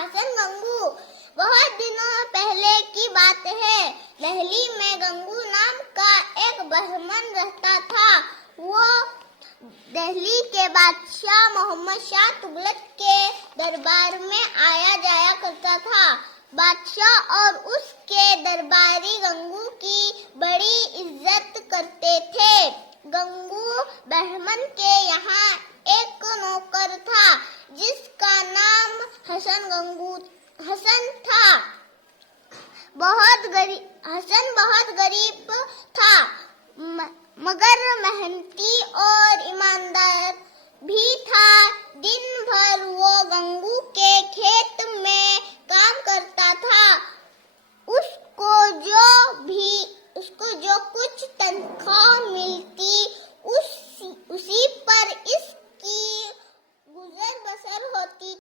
हसन गंगू। बहुत दिनों पहले की बात है। दिल्ली में गंगू नाम का एक ब्राह्मण रहता था। वो दिल्ली के बादशाह मोहम्मद शाह तुगलक के दरबार में आया जाया करता था। बादशाह और उसके दरबारी गंगू की बड़ी इज्जत करते थे। गंगू ब्राह्मण के यहाँ एक नौकर था जिसका नाम हसन था। हसन बहुत गरीब था मगर मेहनती और ईमानदार भी था। दिन भर वो